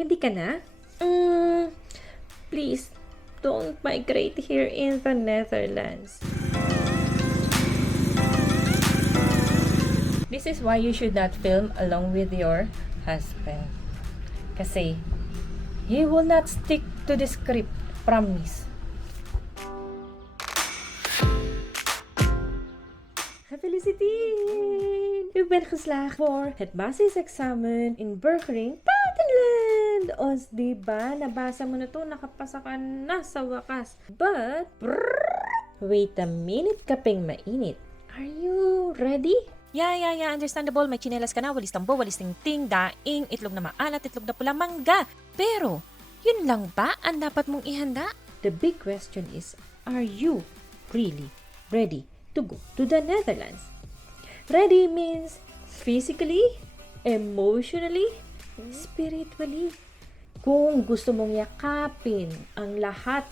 Ready ka na? Please, don't migrate here in the Netherlands. This is why you should not film along with your husband. Kasi, he will not stick to the script. Promise. Gefeliciteerd! U bent geslaagd voor het basisexamen in burgering buitenland. Os, diba? Nabasa mo na to, nakapasa ka na sa wakas. But, wait a minute, kapeng mainit. Are you ready? Yeah, understandable. May chinelas ka na, walis tambo, walis ting-ting, daing, itlog na maalat, itlog na pula, mangga. Pero, yun lang ba ang dapat mong ihanda? The big question is, are you really ready to go to the Netherlands? Ready means physically, emotionally, spiritually. Kung gusto mong yakapin ang lahat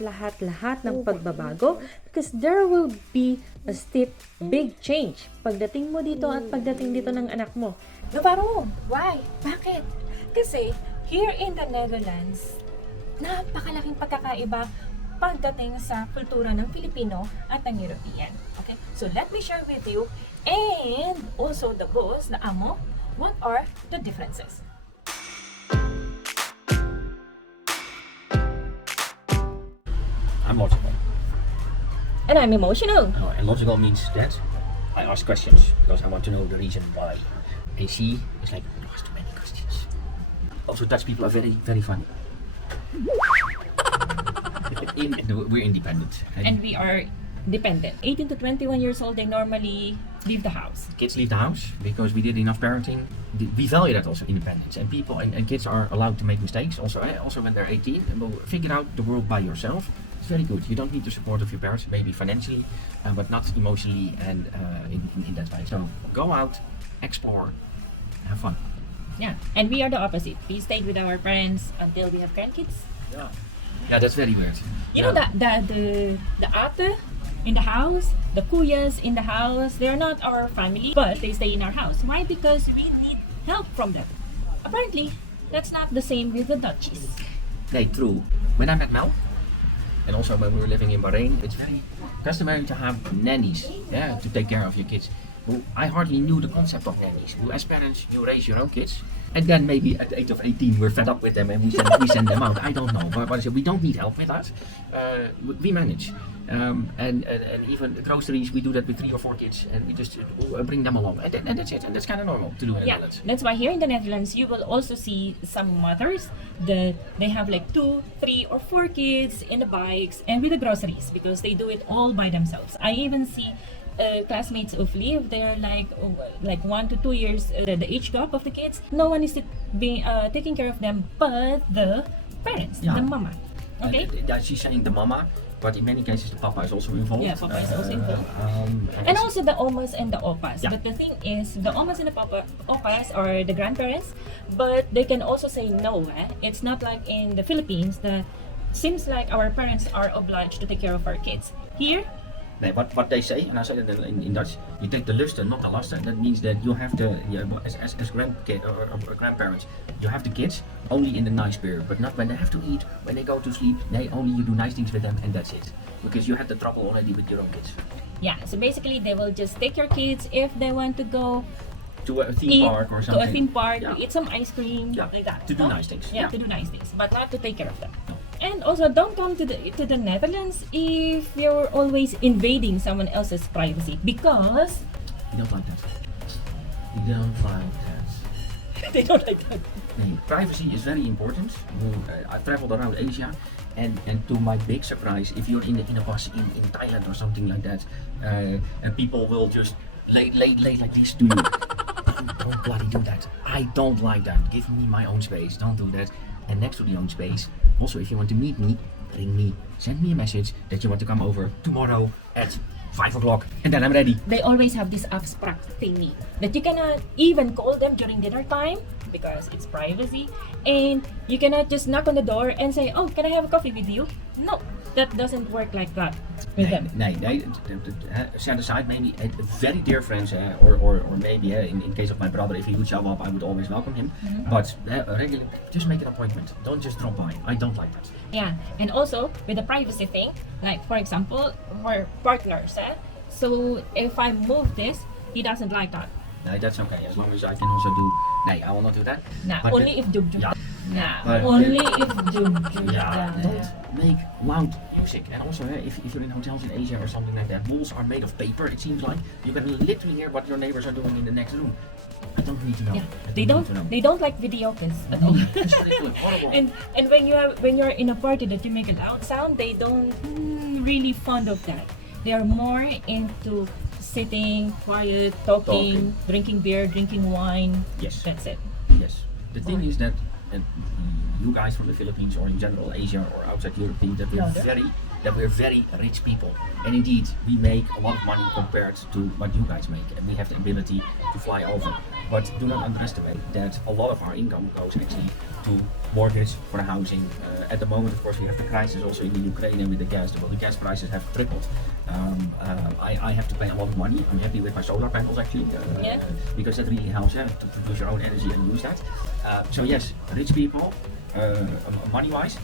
ng pagbabago, because there will be a steep, big change pagdating mo dito at pagdating dito ng anak mo. Navarro, why? Bakit? Kasi, here in the Netherlands, napakalaking pagkakaiba pagdating sa kultura ng Pilipino at ng European. Okay? So, let me share with you and also the boss, the amo, what are the differences. I'm logical. And I'm emotional. And logical means that I ask questions because I want to know the reason why. AC is like, ask too many questions. Also, Dutch people are very, very funny. We're independent. And we are dependent. 18 to 21 years old, they normally leave the house. Kids leave the house because we did enough parenting. We value that also, independence. And people and kids are allowed to make mistakes also when they're 18 and will figure out the world by yourself. It's very good. You don't need the support of your parents, maybe financially, but not emotionally and in that way. So go out, explore, have fun. Yeah, and we are the opposite. We stayed with our parents until we have grandkids. Yeah, that's very weird. You know that the ate in the house, the kuyas in the house, they're not our family, but they stay in our house. Why? Because we need help from them. Apparently, that's not the same with the Dutchies. Nee, true. When I met Mel, and also when we were living in Bahrain, it's very customary to have nannies, to take care of your kids. Well, I hardly knew the concept of nannies. Well, as parents, you raise your own kids, and then maybe at the age of 18, we're fed up with them and we send them out. I don't know, but we don't need help with that. We manage. And even the groceries, we do that with 3 or 4 kids, and we just bring them along, and that's it. And that's kind of normal to do in the Netherlands. That's why here in the Netherlands, you will also see some mothers that they have like 2, 3, or 4 kids in the bikes and with the groceries because they do it all by themselves. I even see classmates of Liv, they're like 1 to 2 years the age gap of the kids. No one is taking care of them but the parents, the mama. Okay? She's saying the mama, but in many cases the papa is also involved. Yeah, papa is also involved. And also the omas and the opas. Yeah. But the thing is, the omas and the opas are the grandparents, but they can also say no. It's not like in the Philippines that seems like our parents are obliged to take care of our kids. Here, nee, what they say, and I say that in Dutch, you take the lusten, not the lasten. That means that you have as grandkid or grandparents, you have the kids only in the nice period, but not when they have to eat, when they go to sleep. They only you do nice things with them, and that's it. Because you had the trouble already with your own kids. Yeah, so basically they will just take your kids if they want to go to a theme park or something. To a theme park, to eat some ice cream, like that. To do nice things. Yeah, to do nice things, but not to take care of them. No. And also, don't come to the Netherlands if you're always invading someone else's privacy because we don't like that. We don't like that. They don't like that. Nee, privacy is very important. I've traveled around Asia, and to my big surprise, if you're in a bus in Thailand or something like that, and people will just lay like this to you. Don't bloody do that. I don't like that. Give me my own space. Don't do that. And next to the own space, also if you want to meet me, ring me, send me a message that you want to come over tomorrow at 5 o'clock, and then I'm ready. They always have this afspraak thingy that you cannot even call them during dinner time because it's privacy, and you cannot just knock on the door and say, oh, can I have a coffee with you? No, that doesn't work like that. with them. Set aside maybe very dear friends, or maybe in case of my brother, if he would show up, I would always welcome him. But regularly, just make an appointment. Don't just drop by. I don't like that. Yeah, and also with the privacy thing, like for example, we're partners. So if I move this, he doesn't like that. No, that's okay. As long as I can also do. No, I will not do that. Nah, But only if Jug Jug. Yeah. Nah, But- only if Jug Jug. Don't make loud music. And also, if you're in hotels in Asia or something like that, walls are made of paper. It seems like you can literally hear what your neighbors are doing in the next room. I don't need to know. Yeah, I they need don't. to know. They don't like video kiss at all. It's ridiculous. Horrible. And when you're in a party that you make a loud sound, they don't really fond of that. They are more into sitting, quiet, talking, drinking beer, drinking wine. Yes. That's it. Yes. The thing is that you guys from the Philippines or in general Asia or outside Europe think that we're very rich people. And indeed, we make a lot of money compared to what you guys make, and we have the ability to fly over. But do not underestimate that a lot of our income goes actually to mortgage for the housing. At the moment, of course, we have the crisis also in the Ukraine and with the gas. Well, the gas prices have tripled. I have to pay a lot of money. I'm happy with my solar panels actually, because that really helps to produce your own energy and use that. So yes, rich people, money-wise,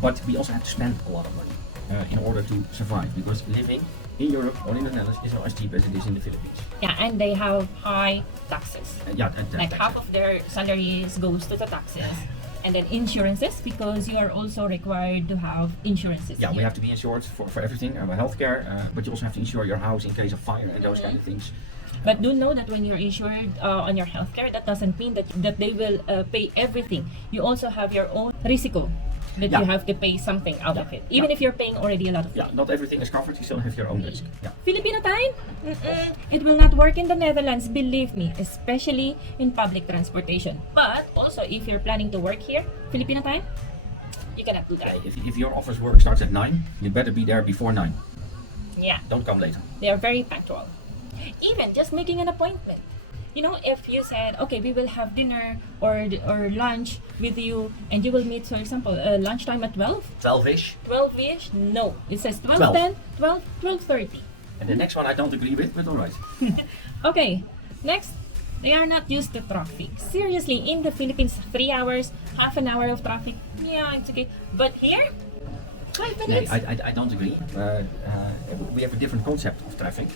but we also have to spend a lot of money in order to survive, because living in Europe or in the Netherlands is not as cheap as it is in the Philippines. Yeah, and they have high taxes. Like half of their salaries goes to the taxes. And then insurances, because you are also required to have insurances. Yeah, we have to be insured for everything, healthcare, but you also have to insure your house in case of fire and those kind of things. But do know that when you're insured on your healthcare, that doesn't mean that they will pay everything. You also have your own risiko that you have to pay something out of it, even if you're paying already a lot of money. Yeah, not everything is covered. You still have your own risk. Yeah. Filipino time? It will not work in the Netherlands, believe me, especially in public transportation. But also, if you're planning to work here, Filipino time, you cannot do that. If your office work starts at 9, you better be there before 9. Yeah, Don't come later. they are very punctual. Even just making an appointment. You know, if you said, okay, we will have dinner or lunch with you, and you will meet, for example, lunchtime at 12? 12-ish. 12-ish? No. It says 12:10, 12:30. And the next one I don't agree with, but alright. Okay, next. They are not used to traffic. Seriously, in the Philippines, 3 hours, half an hour of traffic, yeah, it's okay. But here, 5 minutes. I don't agree. We have a different concept of traffic.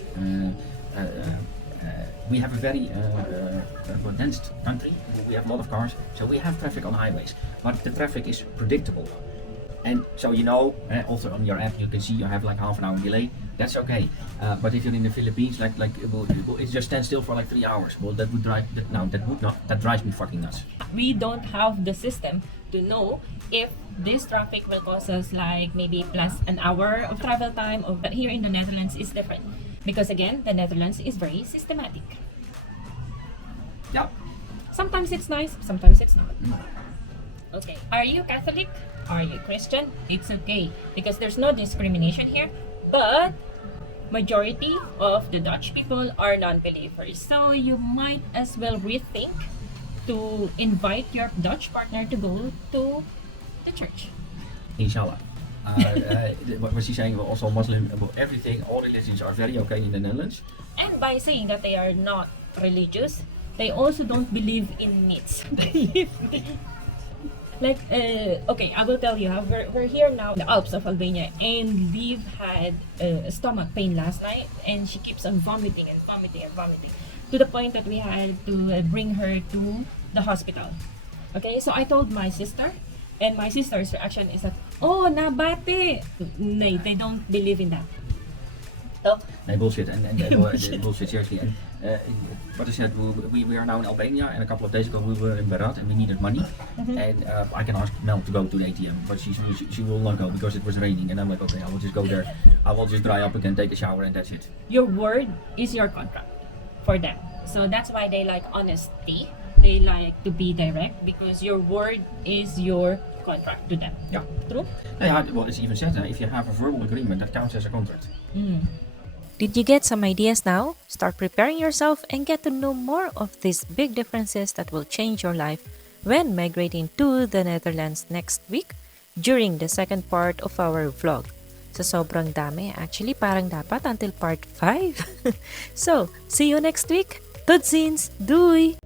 We have a very dense country. We have a lot of cars, so we have traffic on highways. But the traffic is predictable. And so also on your app you can see you have like half an hour delay. That's okay. But if you're in the Philippines, it just stands still for like 3 hours. Well, that drives me fucking nuts. We don't have the system to know if this traffic will cause us like maybe plus an hour of travel time. But here in the Netherlands is different. Because again, the Netherlands is very systematic. Yeah. Sometimes it's nice, sometimes it's not. Okay, are you Catholic? Are you Christian? It's okay, because there's no discrimination here. But majority of the Dutch people are non-believers. So you might as well rethink to invite your Dutch partner to go to the church. Inshallah. What was he saying? We're also Muslim. Everything, all religions are very okay in the Netherlands. And by saying that they are not religious, they also don't believe in meats. Like, okay, I will tell you, we're here now in the Alps of Albania, and Liv had a stomach pain last night, and she keeps on vomiting and vomiting and vomiting, to the point that we had to bring her to the hospital. Okay, so I told my sister, and my sister's reaction is that, oh, nabate! No, they don't believe in that. So, Nee, bullshit. Bullshit, seriously. And what I said, we are now in Albania, and a couple of days ago we were in Berat and we needed money. And I can ask Mel to go to the ATM, but she will not go because it was raining. And I'm like, okay, I will just go there. I will just dry up again, take a shower, and that's it. Your word is your contract for them. So that's why they like honesty. They like to be direct because your word is your contract to them. Yeah. True? Well, it's even said, if you have a verbal agreement, that counts as a contract. Did you get some ideas now? Start preparing yourself and get to know more of these big differences that will change your life when migrating to the Netherlands next week during the second part of our vlog. Sa sobrang dami, actually parang dapat until part 5. So, see you next week. Tot ziens! Doei!